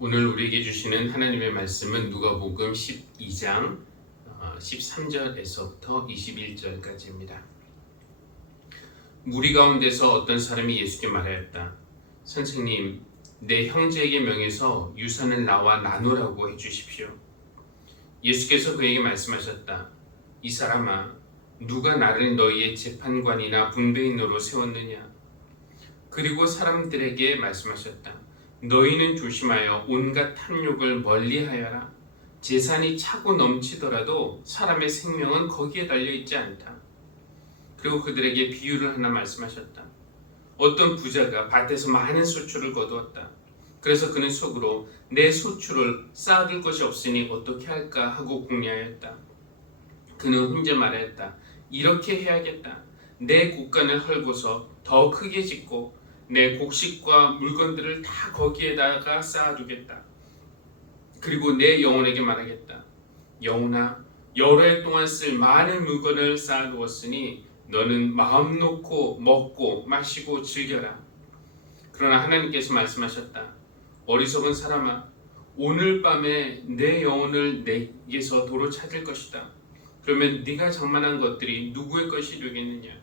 오늘 우리에게 주시는 하나님의 말씀은 누가복음 12장 13절에서부터 21절까지입니다. 무리 가운데서 어떤 사람이 예수께 말하였다. 선생님, 내 형제에게 명해서 유산을 나와 나누라고 해주십시오. 예수께서 그에게 말씀하셨다. 이 사람아, 누가 나를 너희의 재판관이나 분배인으로 세웠느냐? 그리고 사람들에게 말씀하셨다. 너희는 조심하여 온갖 탐욕을 멀리하여라. 재산이 차고 넘치더라도 사람의 생명은 거기에 달려있지 않다. 그리고 그들에게 비유를 하나 말씀하셨다. 어떤 부자가 밭에서 많은 소출을 거두었다. 그래서 그는 속으로 내 소출을 쌓아둘 것이 없으니 어떻게 할까 하고 궁리하였다. 그는 혼자 말하였다. 이렇게 해야겠다. 내 곳간을 헐고서 더 크게 짓고 내 곡식과 물건들을 다 거기에다가 쌓아두겠다. 그리고 내 영혼에게 말하겠다. 영혼아, 여러 해 동안 쓸 많은 물건을 쌓아두었으니 너는 마음 놓고 먹고 마시고 즐겨라. 그러나 하나님께서 말씀하셨다. 어리석은 사람아, 오늘 밤에 내 영혼을 내게서 도로 찾을 것이다. 그러면 네가 장만한 것들이 누구의 것이 되겠느냐?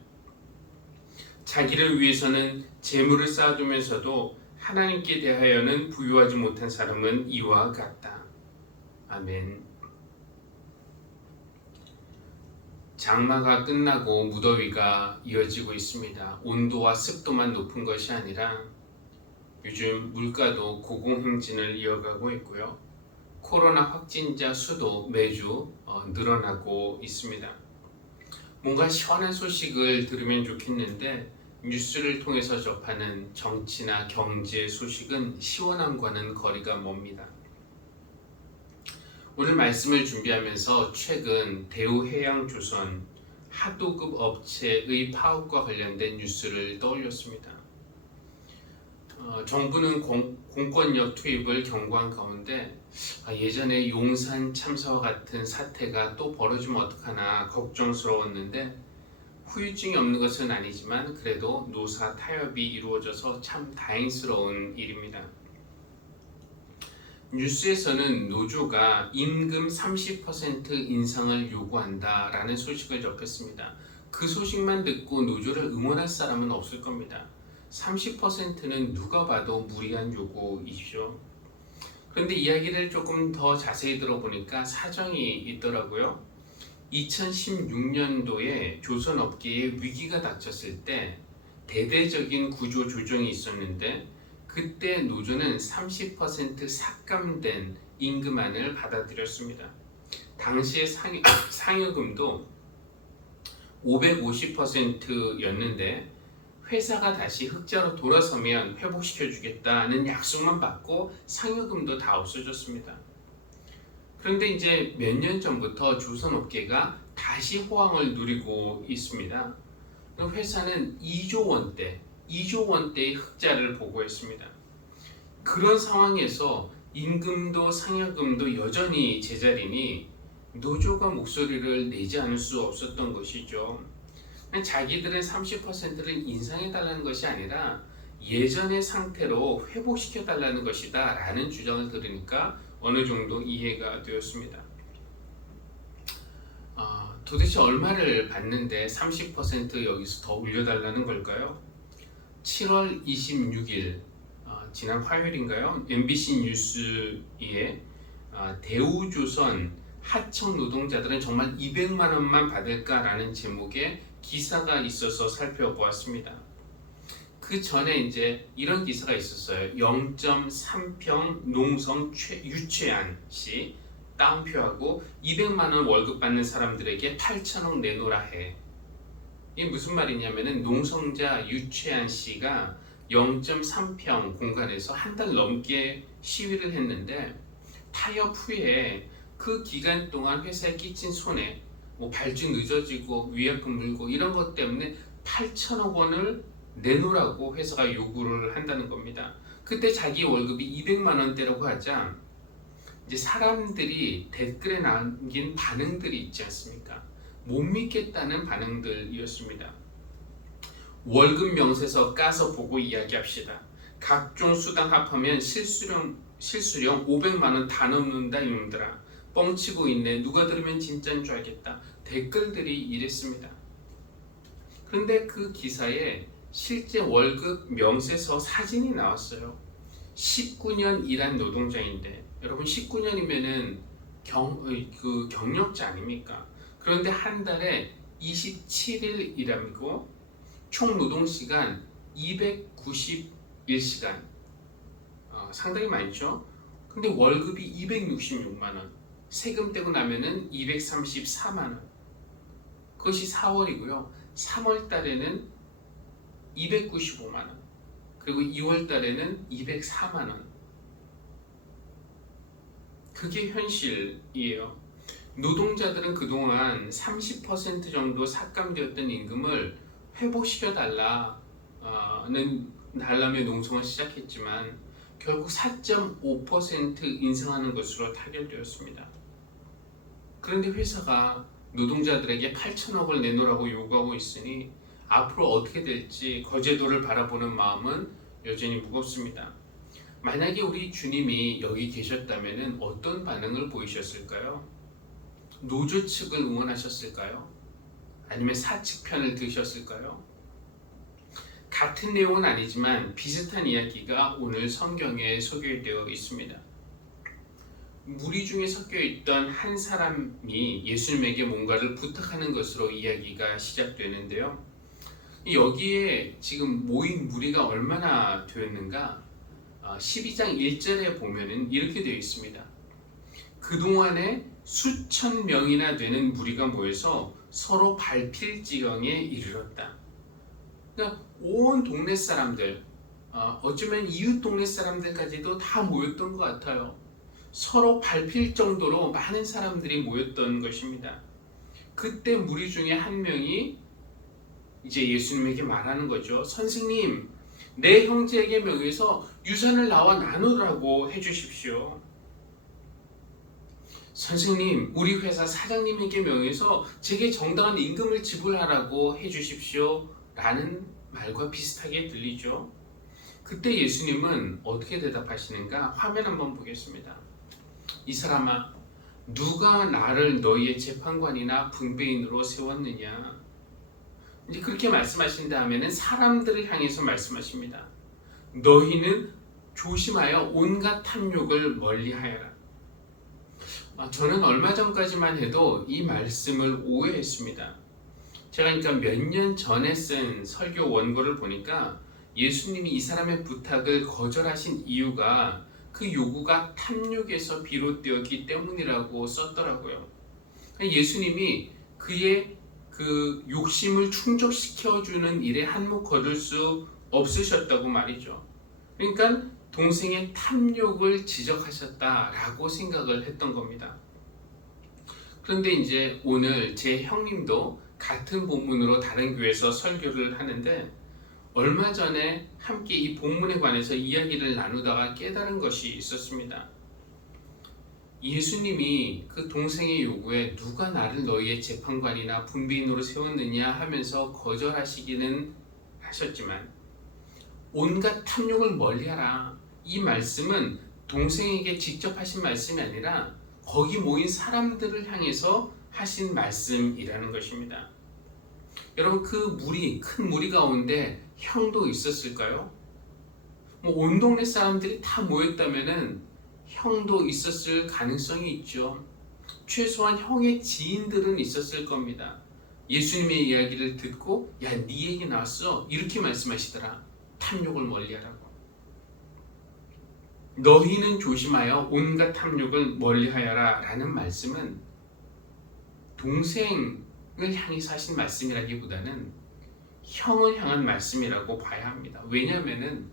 자기를 위해서는 재물을 쌓아두면서도 하나님께 대하여는 부유하지 못한 사람은 이와 같다. 아멘. 장마가 끝나고 무더위가 이어지고 있습니다. 온도와 습도만 높은 것이 아니라 요즘 물가도 고공행진을 이어가고 있고요. 코로나 확진자 수도 매주 늘어나고 있습니다. 뭔가 시원한 소식을 들으면 좋겠는데 뉴스를 통해서 접하는 정치나 경제 소식은 시원함과는 거리가 멉니다. 오늘 말씀을 준비하면서 최근 대우해양조선 하도급 업체의 파업과 관련된 뉴스를 떠올렸습니다. 정부는 공권력 투입을 경고한 가운데 예전에 용산 참사와 같은 사태가 또 벌어지면 어떡하나 걱정스러웠는데 후유증이 없는 것은 아니지만 그래도 노사 타협이 이루어져서 참 다행스러운 일입니다. 뉴스에서는 노조가 임금 30% 인상을 요구한다라는 소식을 접했습니다. 그 소식만 듣고 노조를 응원할 사람은 없을 겁니다. 30%는 누가 봐도 무리한 요구이죠. 그런데 이야기를 조금 더 자세히 들어보니까 사정이 있더라고요. 2016년도에 조선업계에 위기가 닥쳤을 때 대대적인 구조 조정이 있었는데 그때 노조는 30% 삭감된 임금안을 받아들였습니다. 당시의 상여금도 550%였는데 회사가 다시 흑자로 돌아서면 회복시켜주겠다는 약속만 받고 상여금도 다 없어졌습니다. 그런데 이제 몇 년 전부터 조선업계가 다시 호황을 누리고 있습니다. 회사는 2조 원대의 흑자를 보고했습니다. 그런 상황에서 임금도 상여금도 여전히 제자리니 노조가 목소리를 내지 않을 수 없었던 것이죠. 자기들은 30%를 인상해달라는 것이 아니라 예전의 상태로 회복시켜달라는 것이다 라는 주장을 들으니까 어느 정도 이해가 되었습니다. 도대체 얼마를 받는데 30% 여기서 더 올려달라는 걸까요? 7월 26일 지난 화요일인가요? MBC 뉴스에 대우조선 하청 노동자들은 정말 200만 원만 받을까라는 제목의 기사가 있어서 살펴보았습니다. 그 전에 이제 이런 기사가 있었어요. 0.3평 농성 유채한 씨 따옴표하고 200만 원 월급 받는 사람들에게 8천억 내놓으라 해. 이게 무슨 말이냐면은 농성자 유채한 씨가 0.3평 공간에서 한 달 넘게 시위를 했는데 타협 후에 그 기간 동안 회사에 끼친 손해, 발주 늦어지고 위약금 물고 이런 것 때문에 8천억 원을 내놓으라고 회사가 요구를 한다는 겁니다. 그때 자기 월급이 200만 원대라고 하자 이제 사람들이 댓글에 남긴 반응들이 있지 않습니까? 못 믿겠다는 반응들이었습니다. 월급 명세서 까서 보고 이야기합시다. 각종 수당 합하면 실수령 500만 원 다 넘는다 이놈들아. 뻥치고 있네. 누가 들으면 진짜인 줄 알겠다. 댓글들이 이랬습니다. 그런데 그 기사에 실제 월급 명세서 사진이 나왔어요. 19년 일한 노동자인데, 여러분 19년이면은 경력자 아닙니까? 그런데 한 달에 27일 일하고 총 노동시간 291시간. 상당히 많죠? 근데 월급이 266만원, 세금 떼고 나면은 234만원. 그것이 4월이고요. 3월 달에는 295만원, 그리고 2월 달에는 204만원. 그게 현실이에요. 노동자들은 그동안 30% 정도 삭감되었던 임금을 회복시켜 달라며 농성을 시작했지만 결국 4.5% 인상하는 것으로 타결되었습니다. 그런데 회사가 노동자들에게 8천억을 내놓으라고 요구하고 있으니 앞으로 어떻게 될지 거제도를 바라보는 마음은 여전히 무겁습니다. 만약에 우리 주님이 여기 계셨다면 어떤 반응을 보이셨을까요? 노조 측을 응원하셨을까요? 아니면 사측 편을 드셨을까요? 같은 내용은 아니지만 비슷한 이야기가 오늘 성경에 소개되어 있습니다. 무리 중에 섞여 있던 한 사람이 예수님에게 뭔가를 부탁하는 것으로 이야기가 시작되는데요. 여기에 지금 모인 무리가 얼마나 되었는가? 12장 1절에 보면은 이렇게 되어 있습니다. 그동안에 수천 명이나 되는 무리가 모여서 서로 밟힐 지경에 이르렀다. 그러니까 온 동네 사람들, 어쩌면 이웃 동네 사람들까지도 다 모였던 것 같아요. 서로 밟힐 정도로 많은 사람들이 모였던 것입니다. 그때 무리 중에 한 명이 이제 예수님에게 말하는 거죠. 선생님, 내 형제에게 명해서 유산을 나와 나누라고 해주십시오. 선생님, 우리 회사 사장님에게 명해서 제게 정당한 임금을 지불하라고 해주십시오. 라는 말과 비슷하게 들리죠. 그때 예수님은 어떻게 대답하시는가? 화면 한번 보겠습니다. 이 사람아, 누가 나를 너희의 재판관이나 분배인으로 세웠느냐? 이제 그렇게 말씀하신 다음에는 사람들을 향해서 말씀하십니다. 너희는 조심하여 온갖 탐욕을 멀리하여라. 저는 얼마 전까지만 해도 이 말씀을 오해했습니다. 제가 그러니까 몇 년 전에 쓴 설교 원고를 보니까 예수님이 이 사람의 부탁을 거절하신 이유가 그 요구가 탐욕에서 비롯되었기 때문이라고 썼더라고요. 예수님이 그의 그 욕심을 충족시켜주는 일에 한몫 거둘 수 없으셨다고 말이죠. 그러니까 동생의 탐욕을 지적하셨다라고 생각을 했던 겁니다. 그런데 이제 오늘 제 형님도 같은 본문으로 다른 교회에서 설교를 하는데 얼마 전에 함께 이 본문에 관해서 이야기를 나누다가 깨달은 것이 있었습니다. 예수님이 그 동생의 요구에 누가 나를 너희의 재판관이나 분배인으로 세웠느냐 하면서 거절하시기는 하셨지만 온갖 탐욕을 멀리하라. 이 말씀은 동생에게 직접 하신 말씀이 아니라 거기 모인 사람들을 향해서 하신 말씀이라는 것입니다. 여러분, 그 무리, 큰 무리 가운데 형도 있었을까요? 온 동네 사람들이 다 모였다면은 형도 있었을 가능성이 있죠. 최소한 형의 지인들은 있었을 겁니다. 예수님의 이야기를 듣고 야, 네 얘기 나왔어. 이렇게 말씀하시더라. 탐욕을 멀리하라고. 너희는 조심하여 온갖 탐욕을 멀리하여라 라는 말씀은 동생을 향해서 하신 말씀이라기보다는 형을 향한 말씀이라고 봐야 합니다. 왜냐하면은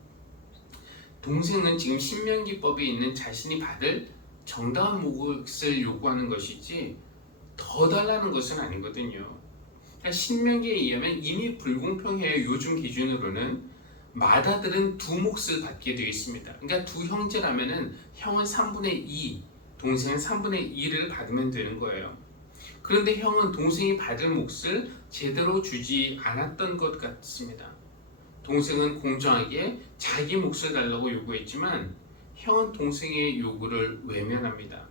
동생은 지금 신명기법에 있는 자신이 받을 정당한 몫을 요구하는 것이지 더 달라는 것은 아니거든요. 신명기에 의하면 이미 불공평해요. 요즘 기준으로는 맏아들은 두 몫을 받게 되어 있습니다. 그러니까 두 형제라면은 형은 3분의 2, 동생은 3분의 1을 받으면 되는 거예요. 그런데 형은 동생이 받을 몫을 제대로 주지 않았던 것 같습니다. 동생은 공정하게 자기 몫을 달라고 요구했지만 형은 동생의 요구를 외면합니다.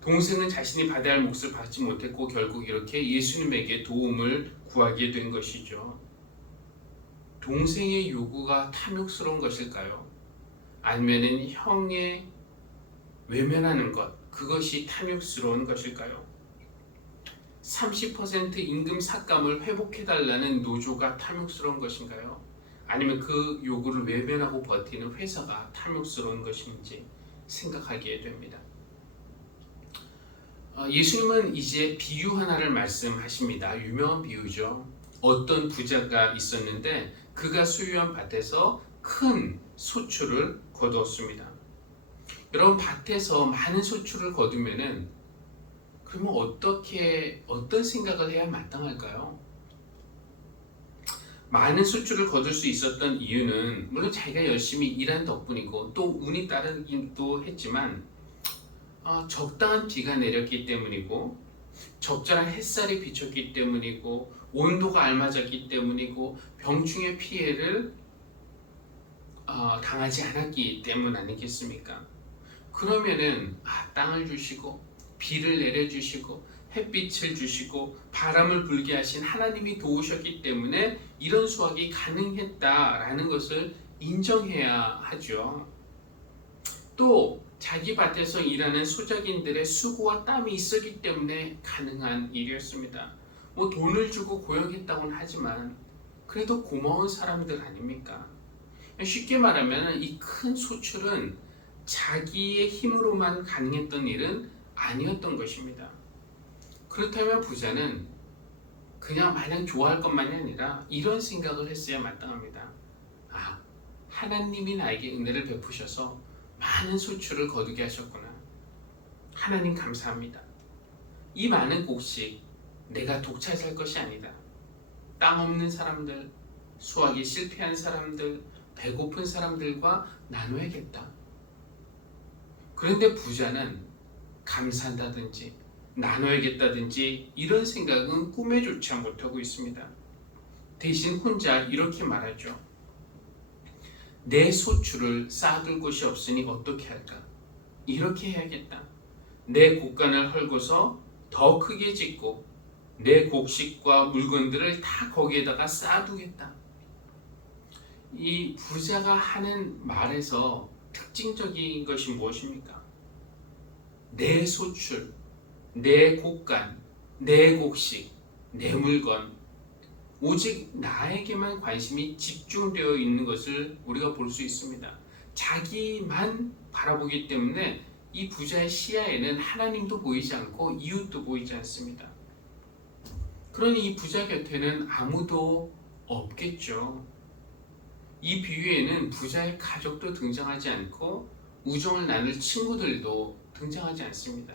동생은 자신이 받아야 할 몫을 받지 못했고 결국 이렇게 예수님에게 도움을 구하게 된 것이죠. 동생의 요구가 탐욕스러운 것일까요? 아니면 형의 외면하는 것, 그것이 탐욕스러운 것일까요? 30% 임금 삭감을 회복해달라는 노조가 탐욕스러운 것인가요? 아니면 그 요구를 외면하고 버티는 회사가 탐욕스러운 것인지 생각하게 됩니다. 예수님은 이제 비유 하나를 말씀하십니다. 유명한 비유죠. 어떤 부자가 있었는데 그가 소유한 밭에서 큰 소출을 거두었습니다. 여러분, 밭에서 많은 소출을 거두면은 그러면 어떤 생각을 해야 마땅할까요? 많은 수출을 거둘 수 있었던 이유는 물론 자기가 열심히 일한 덕분이고 또 운이 따르기도 했지만 적당한 비가 내렸기 때문이고 적절한 햇살이 비쳤기 때문이고 온도가 알맞았기 때문이고 병충해 피해를 당하지 않았기 때문 아니겠습니까? 그러면은 땅을 주시고 비를 내려주시고 햇빛을 주시고 바람을 불게 하신 하나님이 도우셨기 때문에 이런 수확이 가능했다라는 것을 인정해야 하죠. 또 자기 밭에서 일하는 소작인들의 수고와 땀이 있었기 때문에 가능한 일이었습니다. 돈을 주고 고용했다고는 하지만 그래도 고마운 사람들 아닙니까? 쉽게 말하면 이 큰 소출은 자기의 힘으로만 가능했던 일은 아니었던 것입니다. 그렇다면 부자는 그냥 마냥 좋아할 것만이 아니라 이런 생각을 했어야 마땅합니다. 하나님이 나에게 은혜를 베푸셔서 많은 소출을 거두게 하셨구나. 하나님 감사합니다. 이 많은 곡식 내가 독차지할 것이 아니다. 땅 없는 사람들, 수확이 실패한 사람들, 배고픈 사람들과 나눠야겠다. 그런데 부자는 감사한다든지 나눠야겠다든지 이런 생각은 꿈에조차 못하고 있습니다. 대신 혼자 이렇게 말하죠. 내 소출을 쌓아둘 곳이 없으니 어떻게 할까? 이렇게 해야겠다. 내 곡간을 헐고서 더 크게 짓고 내 곡식과 물건들을 다 거기에다가 쌓아두겠다. 이 부자가 하는 말에서 특징적인 것이 무엇입니까? 내 소출, 내 곡간, 내 곡식, 내 물건, 오직 나에게만 관심이 집중되어 있는 것을 우리가 볼 수 있습니다. 자기만 바라보기 때문에 이 부자의 시야에는 하나님도 보이지 않고 이웃도 보이지 않습니다. 그러니 이 부자 곁에는 아무도 없겠죠. 이 비유에는 부자의 가족도 등장하지 않고 우정을 나눌 친구들도 등장하지 않습니다.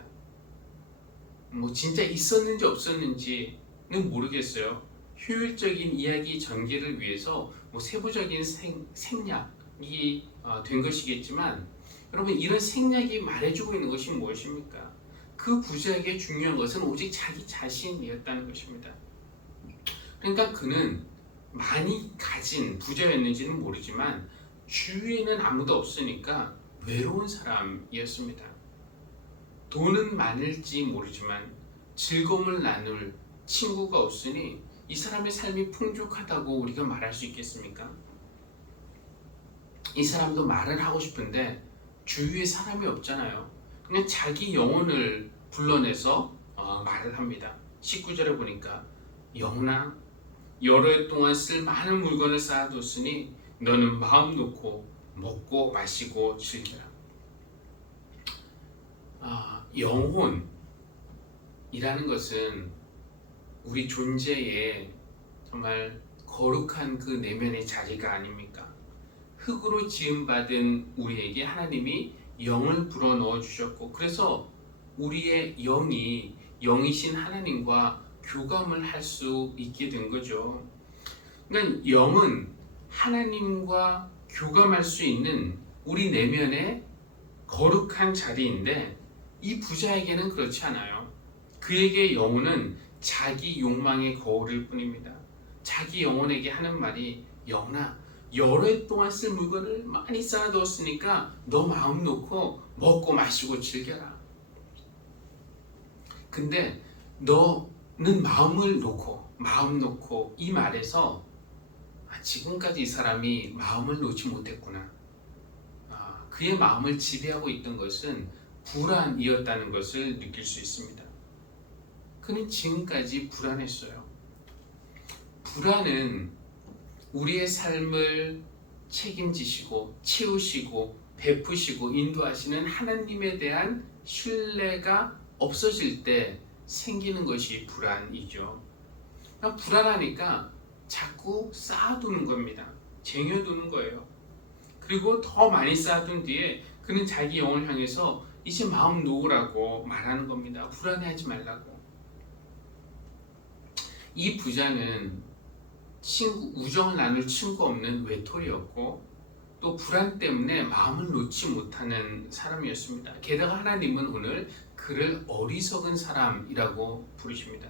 진짜 있었는지 없었는지는 모르겠어요. 효율적인 이야기 전개를 위해서 세부적인 생략이 된 것이겠지만 여러분, 이런 생략이 말해주고 있는 것이 무엇입니까? 그 부자에게 중요한 것은 오직 자기 자신이었다는 것입니다. 그러니까 그는 많이 가진 부자였는지는 모르지만 주위에는 아무도 없으니까 외로운 사람이었습니다. 돈은 많을지 모르지만 즐거움을 나눌 친구가 없으니 이 사람의 삶이 풍족하다고 우리가 말할 수 있겠습니까? 이 사람도 말을 하고 싶은데 주위에 사람이 없잖아요. 그냥 자기 영혼을 불러내서 말을 합니다. 19절에 보니까 영혼아, 여러 해 동안 쓸 많은 물건을 쌓아뒀으니 너는 마음 놓고 먹고 마시고 즐겨라. 영혼이라는 것은 우리 존재의 정말 거룩한 그 내면의 자리가 아닙니까? 흙으로 지음받은 우리에게 하나님이 영을 불어넣어 주셨고, 그래서 우리의 영이신 하나님과 교감을 할 수 있게 된 거죠. 그러니까 영은 하나님과 교감할 수 있는 우리 내면의 거룩한 자리인데 이 부자에게는 그렇지 않아요. 그에게 영혼은 자기 욕망의 거울일 뿐입니다. 자기 영혼에게 하는 말이 영혼아 여러 해 동안 쓸 물건을 많이 쌓아두었으니까 너 마음 놓고 먹고 마시고 즐겨라. 근데 너는 마음 놓고 이 말에서 지금까지 이 사람이 마음을 놓지 못했구나. 그의 마음을 지배하고 있던 것은 불안이었다는 것을 느낄 수 있습니다. 그는 지금까지 불안했어요. 불안은 우리의 삶을 책임지시고 채우시고 베푸시고 인도하시는 하나님에 대한 신뢰가 없어질 때 생기는 것이 불안이죠. 불안하니까 자꾸 쌓아두는 겁니다. 쟁여두는 거예요. 그리고 더 많이 쌓아둔 뒤에 그는 자기 영혼을 향해서 이제 마음 놓으라고 말하는 겁니다. 불안해하지 말라고. 이 부자는 우정을 나눌 친구 없는 외톨이였고 또 불안 때문에 마음을 놓지 못하는 사람이었습니다. 게다가 하나님은 오늘 그를 어리석은 사람이라고 부르십니다.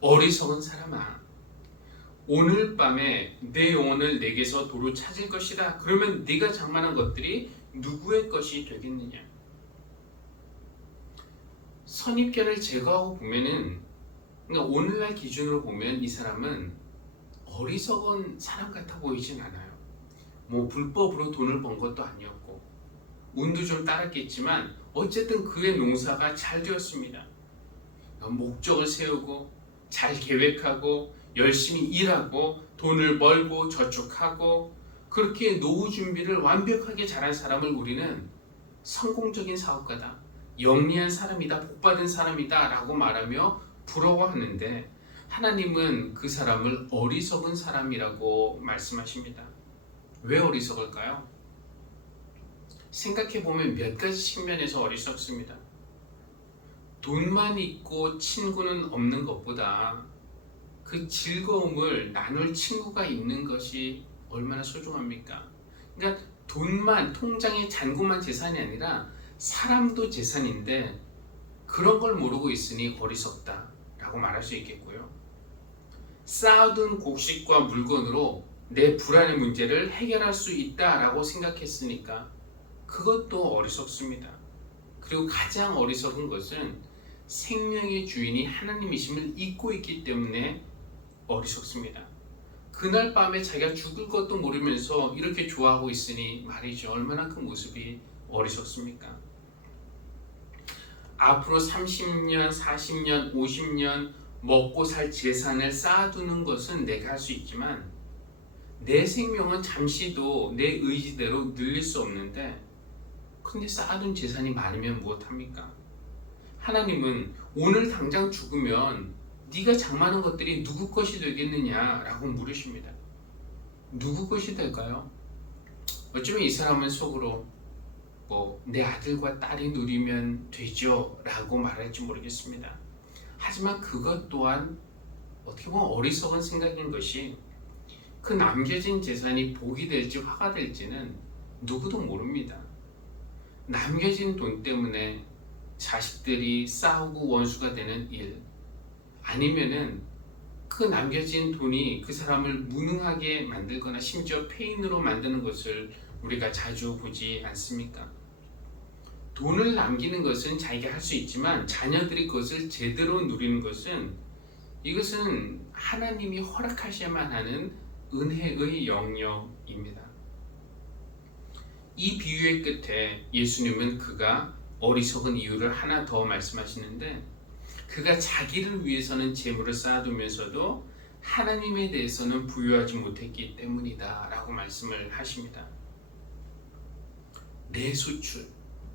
어리석은 사람아, 오늘 밤에 내 영혼을 내게서 도로 찾을 것이다. 그러면 네가 장만한 것들이 누구의 것이 되겠느냐? 선입견을 제거하고 보면은, 그러니까 오늘날 기준으로 보면 이 사람은 어리석은 사람 같아 보이진 않아요. 불법으로 돈을 번 것도 아니었고 운도 좀 따랐겠지만 어쨌든 그의 농사가 잘 되었습니다. 목적을 세우고 잘 계획하고 열심히 일하고 돈을 벌고 저축하고 그렇게 노후 준비를 완벽하게 잘한 사람을 우리는 성공적인 사업가다, 영리한 사람이다, 복받은 사람이다 라고 말하며 부러워하는데 하나님은 그 사람을 어리석은 사람이라고 말씀하십니다. 왜 어리석을까요? 생각해보면 몇 가지 측면에서 어리석습니다. 돈만 있고 친구는 없는 것보다 그 즐거움을 나눌 친구가 있는 것이 얼마나 소중합니까? 그러니까 돈만, 통장의 잔고만 재산이 아니라 사람도 재산인데 그런 걸 모르고 있으니 어리석다 라고 말할 수 있겠고요. 쌓아둔 곡식과 물건으로 내 불안의 문제를 해결할 수 있다라고 생각했으니까 그것도 어리석습니다. 그리고 가장 어리석은 것은 생명의 주인이 하나님이심을 잊고 있기 때문에 어리석습니다. 그날 밤에 자기가 죽을 것도 모르면서 이렇게 좋아하고 있으니 말이죠. 얼마나 그 모습이 어리석습니까? 앞으로 30년, 40년, 50년 먹고 살 재산을 쌓아두는 것은 내가 할 수 있지만 내 생명은 잠시도 내 의지대로 늘릴 수 없는데 근데 쌓아둔 재산이 많으면 무엇합니까? 하나님은 오늘 당장 죽으면 네가 장만한 것들이 누구 것이 되겠느냐라고 물으십니다. 누구 것이 될까요? 어쩌면 이 사람은 속으로 내 아들과 딸이 누리면 되죠 라고 말할지 모르겠습니다. 하지만 그것 또한 어떻게 보면 어리석은 생각인 것이 그 남겨진 재산이 복이 될지 화가 될지는 누구도 모릅니다. 남겨진 돈 때문에 자식들이 싸우고 원수가 되는 일, 아니면은 그 남겨진 돈이 그 사람을 무능하게 만들거나 심지어 폐인으로 만드는 것을 우리가 자주 보지 않습니까? 돈을 남기는 것은 자기가 할 수 있지만 자녀들이 그것을 제대로 누리는 것은 이것은 하나님이 허락하셔야만 하는 은혜의 영역입니다. 이 비유의 끝에 예수님은 그가 어리석은 이유를 하나 더 말씀하시는데 그가 자기를 위해서는 재물을 쌓아두면서도 하나님에 대해서는 부유하지 못했기 때문이다 라고 말씀을 하십니다. 내 수출,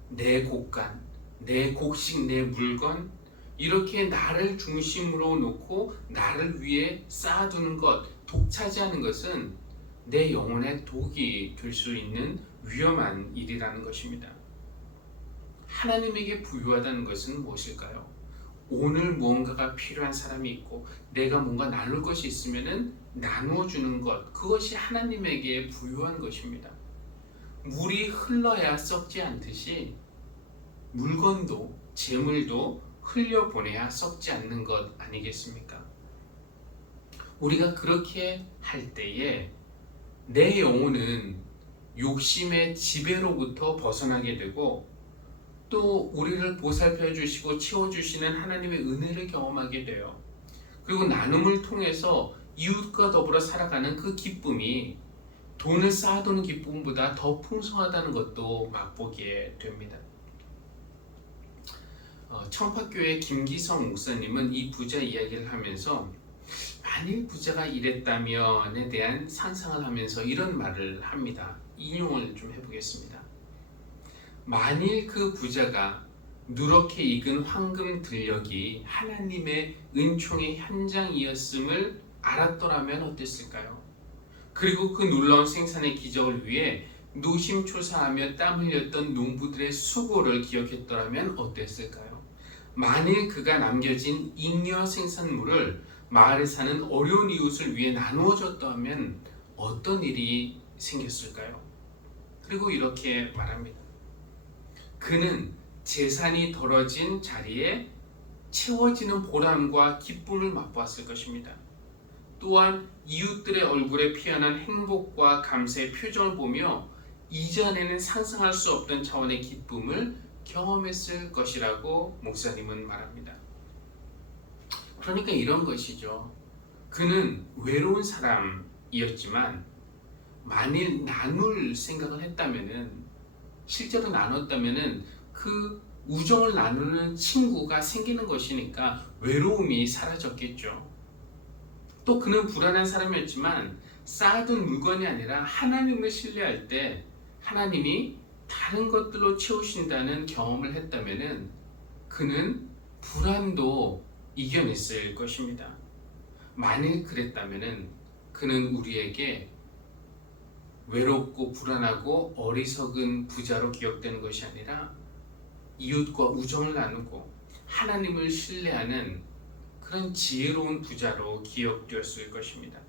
내 곡간, 내 곡식, 내 물건 이렇게 나를 중심으로 놓고 나를 위해 쌓아두는 것, 독차지하는 것은 내 영혼의 독이 될 수 있는 위험한 일이라는 것입니다. 하나님에게 부유하다는 것은 무엇일까요? 오늘 무언가가 필요한 사람이 있고 내가 뭔가 나눌 것이 있으면 나누어 주는 것, 그것이 하나님에게 부유한 것입니다. 물이 흘러야 썩지 않듯이 물건도 재물도 흘려보내야 썩지 않는 것 아니겠습니까? 우리가 그렇게 할 때에 내 영혼은 욕심의 지배로부터 벗어나게 되고 또 우리를 보살펴 주시고 채워주시는 하나님의 은혜를 경험하게 돼요. 그리고 나눔을 통해서 이웃과 더불어 살아가는 그 기쁨이 돈을 쌓아두는 기쁨보다 더 풍성하다는 것도 맛보게 됩니다. 청파교회 김기성 목사님은 이 부자 이야기를 하면서 만일 부자가 이랬다면에 대한 상상을 하면서 이런 말을 합니다. 인용을 좀 해보겠습니다. 만일 그 부자가 누렇게 익은 황금 들녘이 하나님의 은총의 현장이었음을 알았더라면 어땠을까요? 그리고 그 놀라운 생산의 기적을 위해 노심초사하며 땀 흘렸던 농부들의 수고를 기억했더라면 어땠을까요? 만일 그가 남겨진 잉여 생산물을 마을에 사는 어려운 이웃을 위해 나누어 줬다면 어떤 일이 생겼을까요? 그리고 이렇게 말합니다. 그는 재산이 덜어진 자리에 채워지는 보람과 기쁨을 맛보았을 것입니다. 또한 이웃들의 얼굴에 피어난 행복과 감사의 표정을 보며 이전에는 상상할 수 없던 차원의 기쁨을 경험했을 것이라고 목사님은 말합니다. 그러니까 이런 것이죠. 그는 외로운 사람이었지만 만일 나눌 생각을 했다면은, 실제로 나눴다면은 그 우정을 나누는 친구가 생기는 것이니까 외로움이 사라졌겠죠. 또 그는 불안한 사람이었지만 쌓아둔 물건이 아니라 하나님을 신뢰할 때 하나님이 다른 것들로 채우신다는 경험을 했다면은 그는 불안도 이겨냈을 것입니다. 만일 그랬다면은 그는 우리에게 외롭고 불안하고 어리석은 부자로 기억되는 것이 아니라 이웃과 우정을 나누고 하나님을 신뢰하는 그런 지혜로운 부자로 기억되었을 것입니다.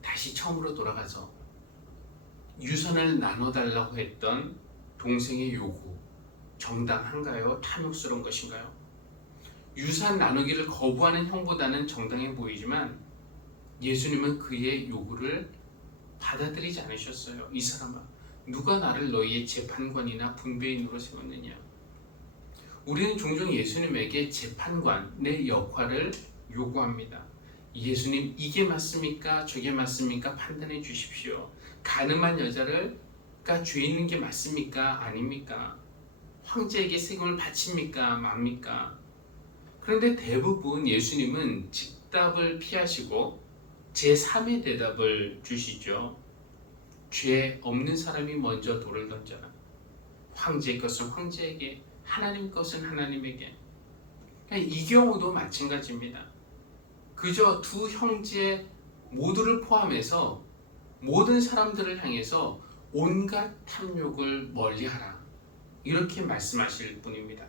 다시 처음으로 돌아가서 유산을 나눠달라고 했던 동생의 요구, 정당한가요? 탐욕스러운 것인가요? 유산 나누기를 거부하는 형보다는 정당해 보이지만 예수님은 그의 요구를 받아들이지 않으셨어요. 이 사람아, 누가 나를 너희의 재판관이나 분배인으로 세웠느냐? 우리는 종종 예수님에게 재판관, 내 역할을 요구합니다. 예수님, 이게 맞습니까? 저게 맞습니까? 판단해 주십시오. 가늠한 여자가 죄 있는 게 맞습니까? 아닙니까? 황제에게 세금을 바칩니까? 맙니까? 그런데 대부분 예수님은 즉답을 피하시고 제3의 대답을 주시죠. 죄 없는 사람이 먼저 돌을 던져라. 황제의 것은 황제에게, 하나님 것은 하나님에게. 이 경우도 마찬가지입니다. 그저 두 형제 모두를 포함해서 모든 사람들을 향해서 온갖 탐욕을 멀리하라, 이렇게 말씀하실 분입니다.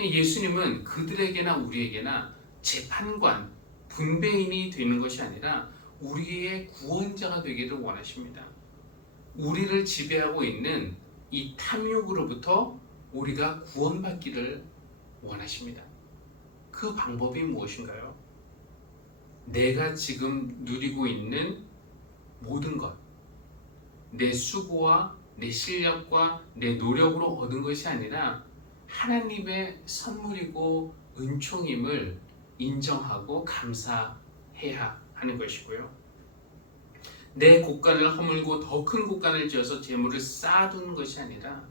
예수님은 그들에게나 우리에게나 재판관, 분배인이 되는 것이 아니라 우리의 구원자가 되기를 원하십니다. 우리를 지배하고 있는 이 탐욕으로부터 우리가 구원받기를 원하십니다. 그 방법이 무엇인가요? 내가 지금 누리고 있는 모든 것, 내 수고와 내 실력과 내 노력으로 얻은 것이 아니라 하나님의 선물이고 은총임을 인정하고 감사해야 하는 것이고요. 내 곳간을 허물고 더 큰 곳간을 지어서 재물을 쌓아두는 것이 아니라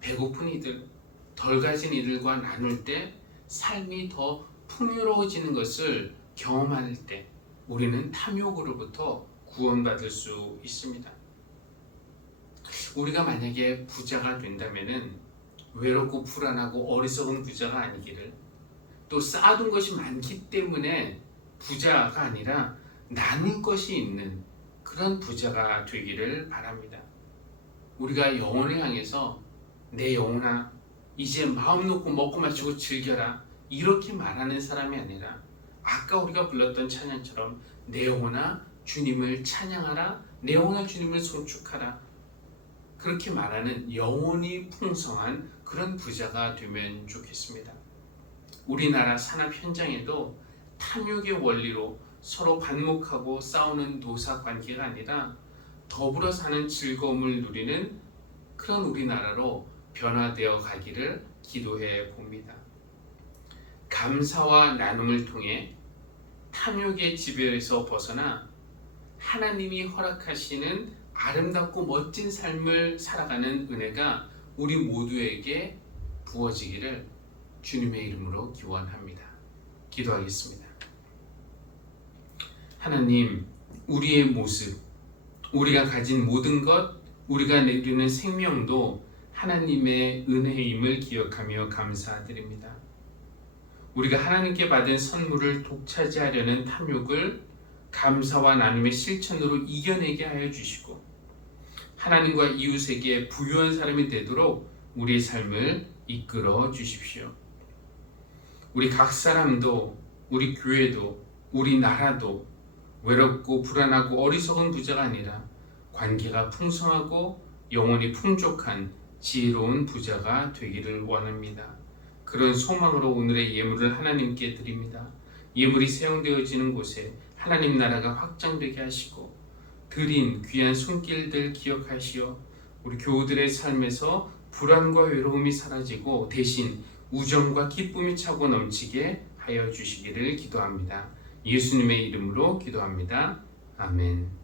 배고픈 이들, 덜 가진 이들과 나눌 때 삶이 더 풍요로워지는 것을 경험할 때 우리는 탐욕으로부터 구원받을 수 있습니다. 우리가 만약에 부자가 된다면은 외롭고 불안하고 어리석은 부자가 아니기를, 또 쌓아둔 것이 많기 때문에 부자가 아니라 나눌 것이 있는 그런 부자가 되기를 바랍니다. 우리가 영혼을 향해서 내 영혼아, 이제 마음 놓고 먹고 마시고 즐겨라, 이렇게 말하는 사람이 아니라 아까 우리가 불렀던 찬양처럼 내 영혼아 주님을 찬양하라, 내 영혼아 주님을 송축하라, 그렇게 말하는 영혼이 풍성한 그런 부자가 되면 좋겠습니다. 우리나라 산업 현장에도 탐욕의 원리로 서로 반목하고 싸우는 노사 관계가 아니라 더불어 사는 즐거움을 누리는 그런 우리나라로 변화되어 가기를 기도해 봅니다. 감사와 나눔을 통해 탐욕의 지배에서 벗어나 하나님이 허락하시는 아름답고 멋진 삶을 살아가는 은혜가 우리 모두에게 부어지기를 주님의 이름으로 기원합니다. 기도하겠습니다. 하나님, 우리의 모습, 우리가 가진 모든 것, 우리가 누리는 생명도 하나님의 은혜임을 기억하며 감사드립니다. 우리가 하나님께 받은 선물을 독차지하려는 탐욕을 감사와 나눔의 실천으로 이겨내게 하여 주시고 하나님과 이웃에게 부유한 사람이 되도록 우리의 삶을 이끌어 주십시오. 우리 각 사람도, 우리 교회도, 우리 나라도 외롭고 불안하고 어리석은 부자가 아니라 관계가 풍성하고 영혼이 풍족한 지혜로운 부자가 되기를 원합니다. 그런 소망으로 오늘의 예물을 하나님께 드립니다. 예물이 사용되어지는 곳에 하나님 나라가 확장되게 하시고 드린 귀한 손길들 기억하시어 우리 교우들의 삶에서 불안과 외로움이 사라지고 대신 우정과 기쁨이 차고 넘치게 하여 주시기를 기도합니다. 예수님의 이름으로 기도합니다. 아멘.